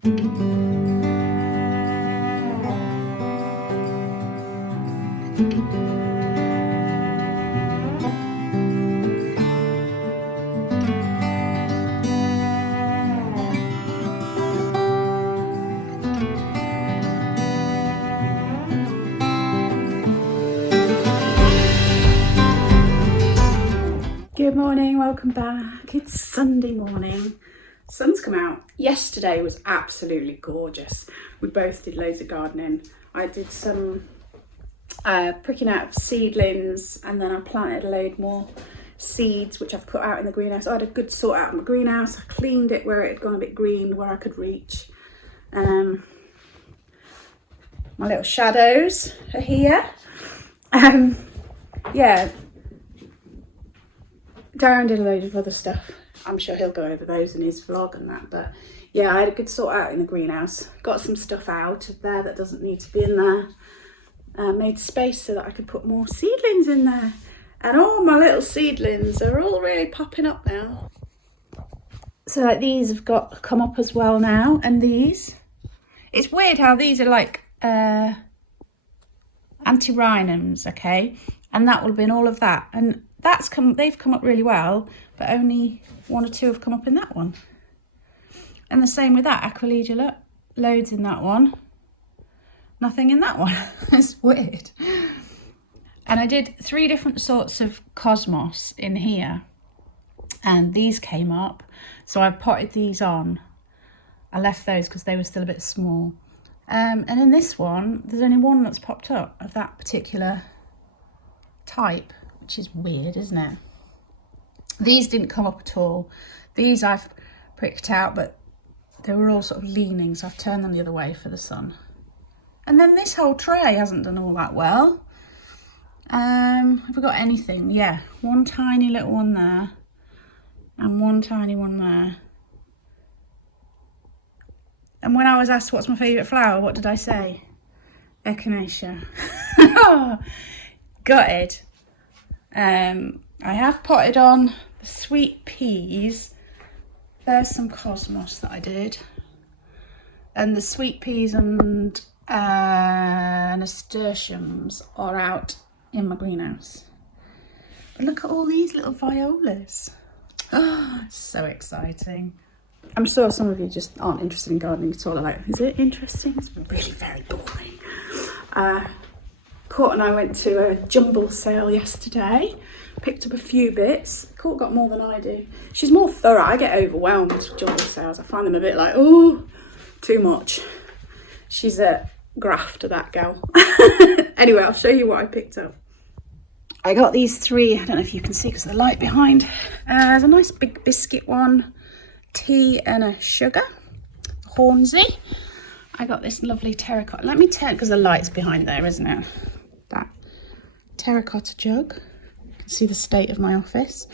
Good morning, welcome back. It's Sunday morning. Sun's come out. Yesterday was absolutely gorgeous. We both did loads of gardening. I did some pricking out of seedlings, and then I planted a load more seeds which I've put out in the greenhouse. I had a good sort out in my greenhouse. I cleaned it where it had gone a bit green, where I could reach. My little shadows are here. Yeah. Darren did a load of other stuff. I'm sure he'll go over those in his vlog and that, but yeah, I had a good sort out in the greenhouse. Got some stuff out of there that doesn't need to be in there. Made space so that I could put more seedlings in there. And all my little seedlings are all really popping up now. So like these have come up as well now, and these. It's weird how these are like antirrhinums, okay? And that will have been all of that. And they've come up really well, but only one or two have come up in that one. And the same with that Aquilegia, look, loads in that one, nothing in that one. It's weird. And I did 3 different sorts of cosmos in here, and these came up, so I potted these on. I left those because they were still a bit small. And in this one, there's only one that's popped up of that particular type, which is weird, isn't it? These didn't come up at all. These I've pricked out, but they were all sort of leaning, so I've turned them the other way for the sun. And then this whole tray hasn't done all that well. Have we got anything? Yeah, one tiny little one there, and one tiny one there. And when I was asked what's my favourite flower, what did I say? Echinacea. Gutted. I have potted on the sweet peas. There's some cosmos that I did. And the sweet peas and nasturtiums are out in my greenhouse. But look at all these little violas. Oh, so exciting. I'm sure some of you just aren't interested in gardening at all. They're like, is it interesting? It's really very boring. Court and I went to a Jumble sale yesterday, picked up a few bits. Court got more than I do. She's more thorough. I get overwhelmed with Jumble sales. I find them a bit like, oh, too much. She's a grafter, that gal. Anyway, I'll show you what I picked up. I got these 3, I don't know if you can see because of the light behind. There's a nice big biscuit one, tea and a sugar, Hornsey. I got this lovely terracotta. Let me turn, because the light's behind there, isn't it? That terracotta jug. You can see the state of my office.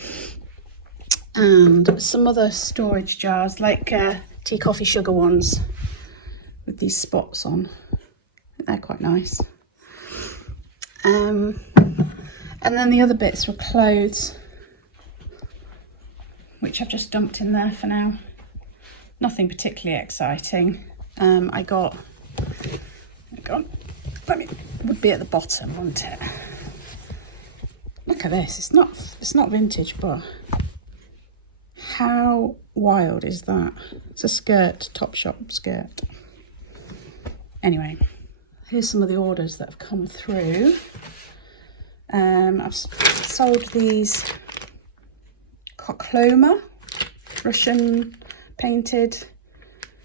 And some other storage jars, like tea, coffee, sugar ones with these spots on. They're quite nice. And then the other bits were clothes, which I've just dumped in there for now. Nothing particularly exciting. I got, it would be at the bottom, wouldn't it? Look at this, it's not vintage, but how wild is that? It's a skirt, Topshop skirt. Anyway, here's some of the orders that have come through. I've sold these Kokloma Russian painted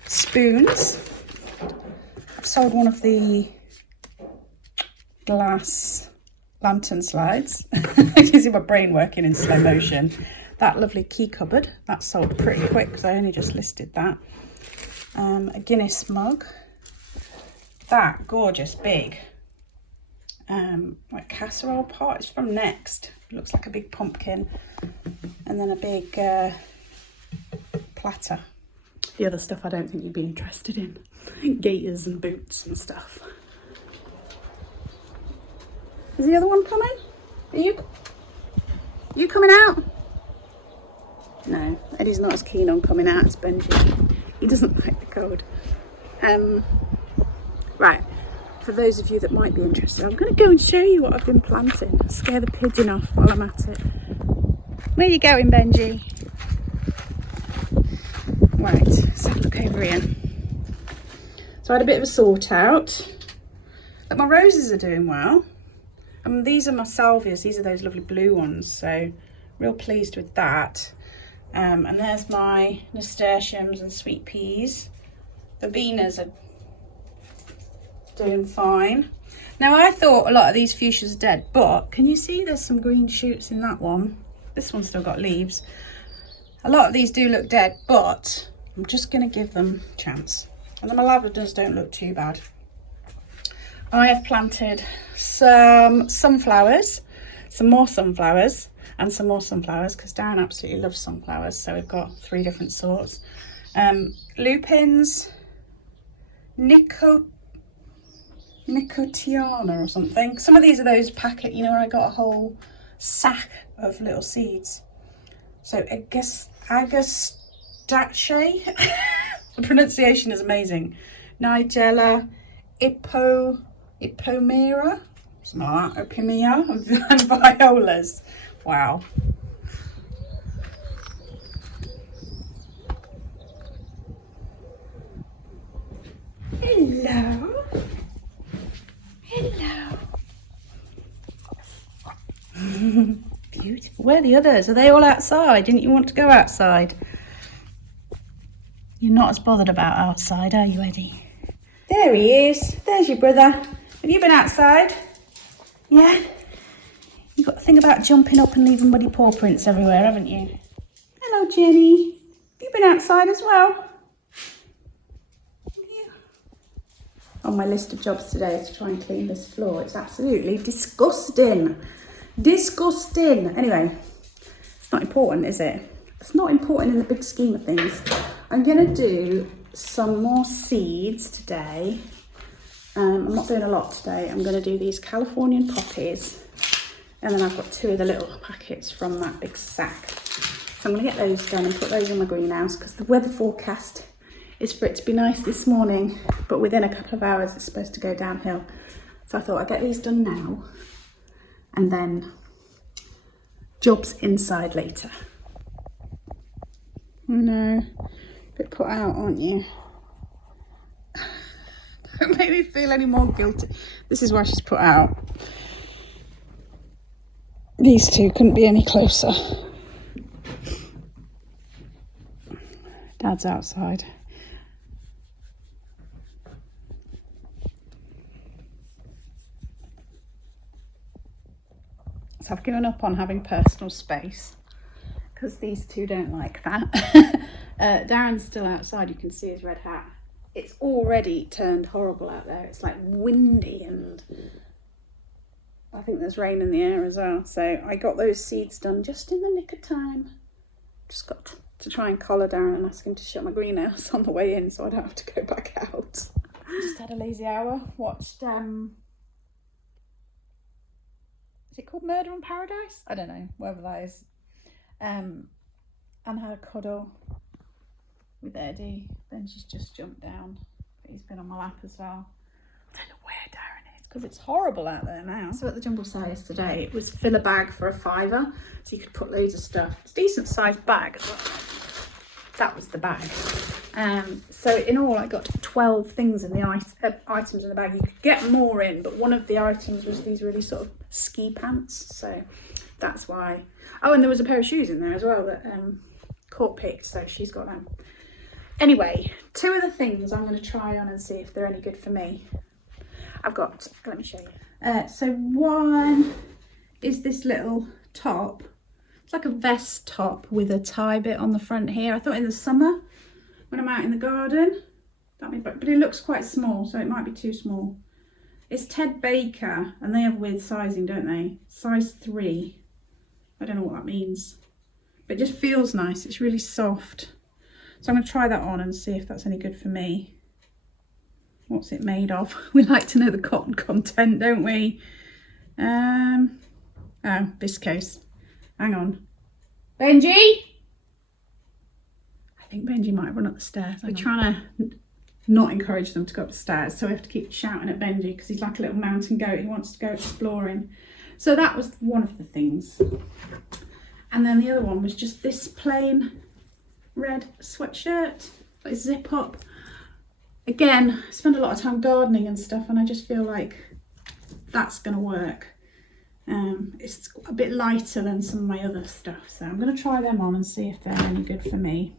spoons. I've sold one of the glass lantern slides. You can see my brain working in slow motion. That lovely key cupboard, that sold pretty quick because I only just listed that. A Guinness mug. That gorgeous big like casserole pot. It's from Next. It looks like a big pumpkin. And then a big platter. The other stuff I don't think you'd be interested in. Gaiters and boots and stuff. Is the other one coming? Are you coming out? No, Eddie's not as keen on coming out as Benji. He doesn't like the cold. Right, for those of you that might be interested, I'm going to go and show you what I've been planting. Scare the pigeon off while I'm at it. Where are you going, Benji? Right, let's have a look over here. So I had a bit of a sort out. But my roses are doing well. These are my salvias. These are those lovely blue ones. So real pleased with that. And there's my nasturtiums and sweet peas. Verbenas are doing fine. Now I thought a lot of these fuchsias are dead, but can you see there's some green shoots in that one? This one's still got leaves. A lot of these do look dead, but I'm just going to give them a chance. And then my lavenders don't look too bad. I have planted some sunflowers, some more sunflowers, and some more sunflowers, because Darren absolutely loves sunflowers. So we've got 3 different sorts. Lupins, Nicotiana or something. Some of these are those packet, you know, where I got a whole sack of little seeds. So Agastache, the pronunciation is amazing. Nigella, Ipomera, something like that, Opimia, and violas. Wow. Hello. Hello. Beautiful. Where are the others? Are they all outside? Didn't you want to go outside? You're not as bothered about outside, are you, Eddie? There he is. There's your brother. Have you been outside? Yeah? You've got to think about jumping up and leaving muddy paw prints everywhere, haven't you? Hello, Jenny. Have you been outside as well? On my list of jobs today is to try and clean this floor. It's absolutely disgusting. Disgusting. Anyway, it's not important, is it? It's not important in the big scheme of things. I'm going to do some more seeds today. I'm not doing a lot today. I'm going to do these Californian poppies. And then I've got 2 of the little packets from that big sack. So I'm going to get those done and put those in my greenhouse, because the weather forecast is for it to be nice this morning, but within a couple of hours it's supposed to go downhill. So I thought I'd get these done now and then jobs inside later. No, a bit put out, aren't you? Don't make me feel any more guilty. This is why she's put out. These 2 couldn't be any closer. Dad's outside. So I've given up on having personal space because these 2 don't like that. Darren's still outside. You can see his red hat. It's already turned horrible out there. It's like windy and I think there's rain in the air as well. So I got those seeds done just in the nick of time. Just got to try and collar Darren and ask him to shut my greenhouse on the way in so I don't have to go back out. Just had a lazy hour. Watched is it called Murder in Paradise? I don't know, whatever that is. And had a cuddle with Eddie. Then she's just jumped down. But he's been on my lap as well. I don't know where Darren is because it's horrible out there now. So at the Jumble sale yesterday, it was fill a bag for $5, so you could put loads of stuff. It's a decent sized bag as well. That was the bag. So in all, I got 12 things in the items in the bag. You could get more in, but one of the items was these really sort of ski pants. So that's why. Oh, and there was a pair of shoes in there as well that Court picked, so she's got them. Anyway, 2 of the things I'm going to try on and see if they're any good for me. I've got, let me show you. So one is this little top. It's like a vest top with a tie bit on the front here. I thought in the summer when I'm out in the garden, but it looks quite small, so it might be too small. It's Ted Baker, and they have weird sizing, don't they? Size 3. I don't know what that means, but it just feels nice. It's really soft. So I'm going to try that on and see if that's any good for me. What's it made of? We like to know the cotton content, don't we? Oh, viscose. Hang on. Benji? I think Benji might have run up the stairs. We're trying to not encourage them to go up the stairs, so we have to keep shouting at Benji because he's like a little mountain goat. He wants to go exploring. So that was one of the things. And then the other one was just this plain red sweatshirt, like zip up. Again, I spend a lot of time gardening and stuff, and I just feel like that's going to work. It's a bit lighter than some of my other stuff, so I'm going to try them on and see if they're any good for me.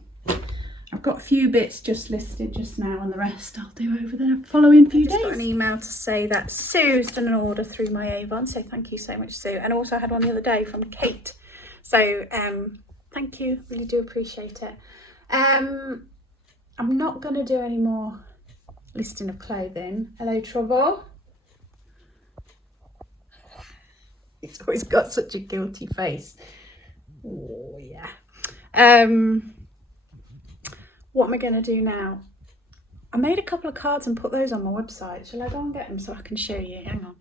I've got a few bits just listed just now, and the rest I'll do over the following few days. I just got an email to say that Sue's done an order through my Avon, so thank you so much, Sue. And also I had one the other day from Kate, so thank you, really do appreciate it. I'm not going to do any more listing of clothing. Hello, Trouble. He's always got such a guilty face. Oh yeah. What am I going to do now? I made a couple of cards and put those on my website. Shall I go and get them so I can show you? Hang on.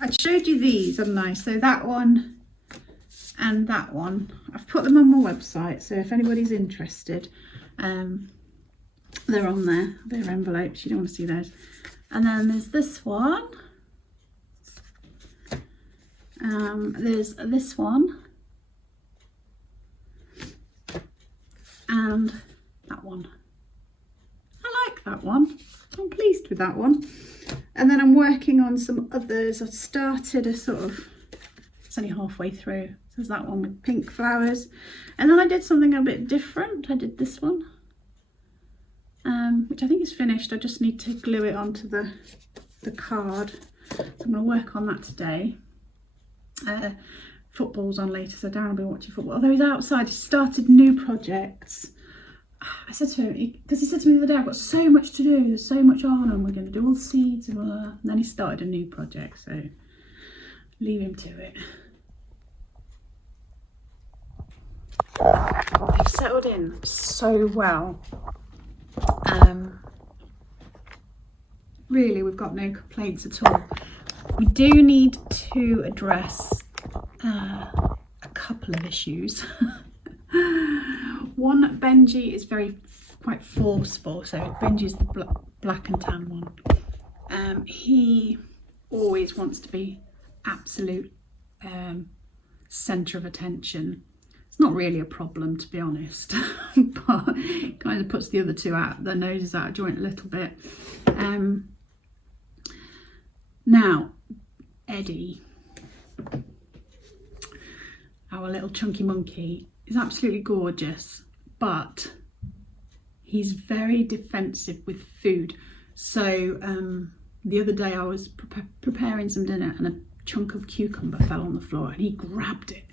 I showed you these, haven't I? So that one and that one. I've put them on my website, so if anybody's interested, they're on there. They're envelopes. You don't want to see those. And then there's this one. There's this one. And that one. I like that one. I'm pleased with that one. And then I'm working on some others. I've started a sort of, it's only halfway through. So there's that one with pink flowers. And then I did something a bit different. I did this one, which I think is finished. I just need to glue it onto the card. So I'm going to work on that today. Football's on later, so Darren will be watching football. Although he's outside, he started new projects. I said to him, because he said to me the other day, I've got so much to do, there's so much on, and we're going to do all the seeds and all that. And then he started a new project, so leave him to it. They've settled in so well. Really, we've got no complaints at all. We do need to address a couple of issues. One, Benji is quite forceful. So Benji's the black and tan one. He always wants to be absolute centre of attention. It's not really a problem, to be honest, but it kind of puts the other two out, their noses out of joint a little bit. Now, Eddie, our little chunky monkey, is absolutely gorgeous, but he's very defensive with food. So the other day I was preparing some dinner and a chunk of cucumber fell on the floor and he grabbed it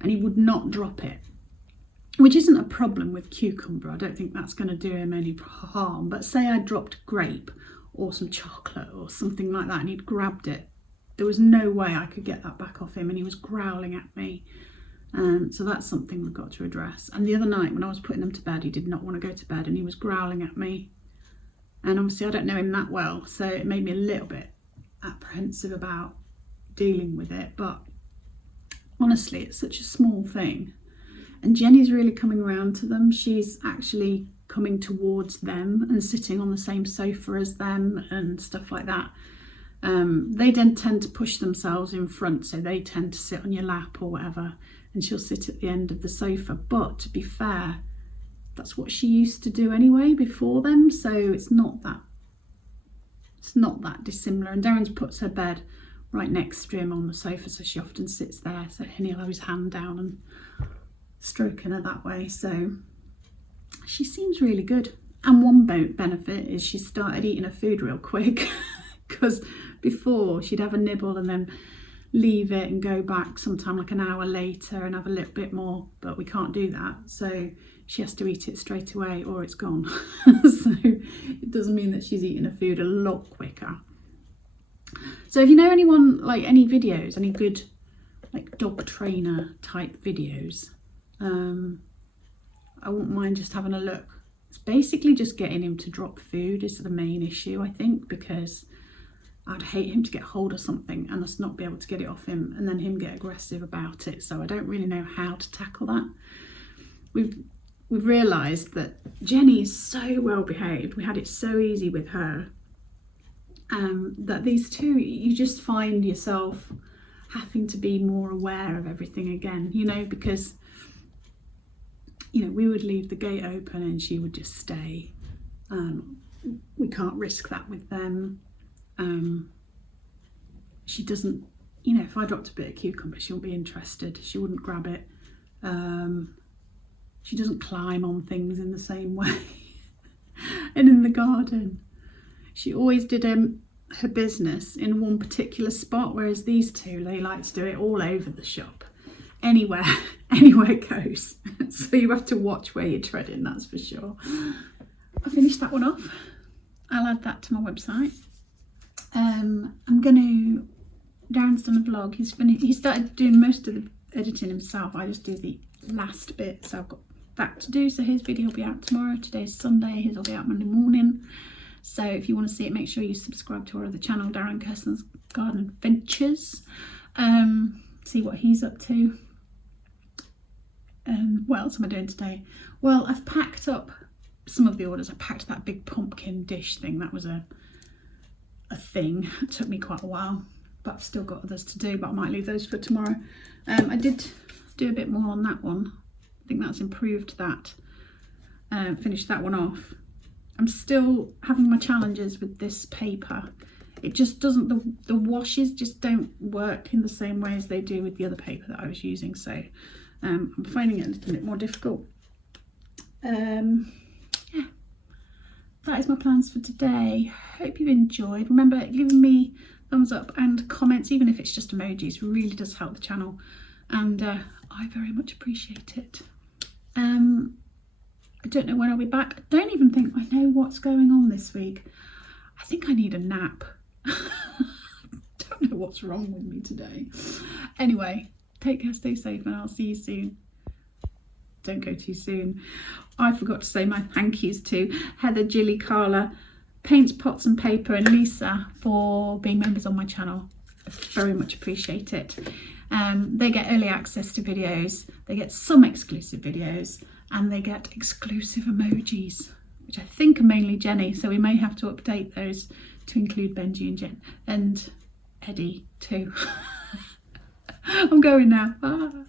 and he would not drop it, which isn't a problem with cucumber. I don't think that's going to do him any harm. But say I dropped grape or some chocolate or something like that and he'd grabbed it, there was no way I could get that back off him, and he was growling at me. So that's something we've got to address. And the other night when I was putting him to bed, he did not want to go to bed and he was growling at me. And obviously I don't know him that well, so it made me a little bit apprehensive about dealing with it. But honestly, it's such a small thing. And Jenny's really coming around to them. She's actually coming towards them and sitting on the same sofa as them and stuff like that. They then tend to push themselves in front, so they tend to sit on your lap or whatever, and she'll sit at the end of the sofa. But to be fair, that's what she used to do anyway before them, so it's not that dissimilar. And Darren's puts her bed right next to him on the sofa, so she often sits there, so he'll have his hand down and stroking her that way. So she seems really good. And one benefit is she started eating her food real quick, because before she'd have a nibble and then leave it and go back sometime like an hour later and have a little bit more, but we can't do that, so she has to eat it straight away or it's gone. So it doesn't mean that she's eating her food a lot quicker. So if you know anyone, like any videos, any good like dog trainer type videos, I wouldn't mind just having a look. It's basically just getting him to drop food is the main issue, I think, because I'd hate him to get hold of something and us not be able to get it off him and then him get aggressive about it. So I don't really know how to tackle that. We've we've realised that Jenny is so well behaved. We had it so easy with her. That these two, you just find yourself having to be more aware of everything again, you know, because, you know, we would leave the gate open and she would just stay. We can't risk that with them. She doesn't, you know, if I dropped a bit of cucumber, she wouldn't be interested. She wouldn't grab it. She doesn't climb on things in the same way. And in the garden, she always did her business in one particular spot, whereas these two, they like to do it all over the shop, anywhere it goes. So you have to watch where you're treading, that's for sure. I finished that one off. I'll add that to my website. Darren's done a vlog. He started doing most of the editing himself. I just do the last bit, so I've got that to do. So his video will be out tomorrow. Today's Sunday. His will be out Monday morning. So if you want to see it, make sure you subscribe to our other channel, Darren Kirsten's Garden Adventures. See what he's up to. What else am I doing today? Well, I've packed up some of the orders. I packed that big pumpkin dish thing. That was a thing. It took me quite a while, but I've still got others to do, but I might leave those for tomorrow. I did do a bit more on that one. I think that's improved that. Finished that one off. I'm still having my challenges with this paper. It just doesn't, the washes just don't work in the same way as they do with the other paper that I was using. So I'm finding it a little bit more difficult. Yeah, that is my plans for today. Hope you've enjoyed. Remember, giving me thumbs up and comments, even if it's just emojis, really does help the channel. And I very much appreciate it. I don't know when I'll be back. I don't even think I know what's going on this week. I think I need a nap. Don't know what's wrong with me today. Anyway, take care, stay safe, and I'll see you soon. Don't go too soon. I forgot to say my thank yous to Heather, Jilly, Carla, Paints, Pots and Paper, and Lisa for being members on my channel. I very much appreciate it. They get early access to videos, they get some exclusive videos, and they get exclusive emojis, which I think are mainly Jenny, so we may have to update those to include Benji and Jen and Eddie too. I'm going now. Bye.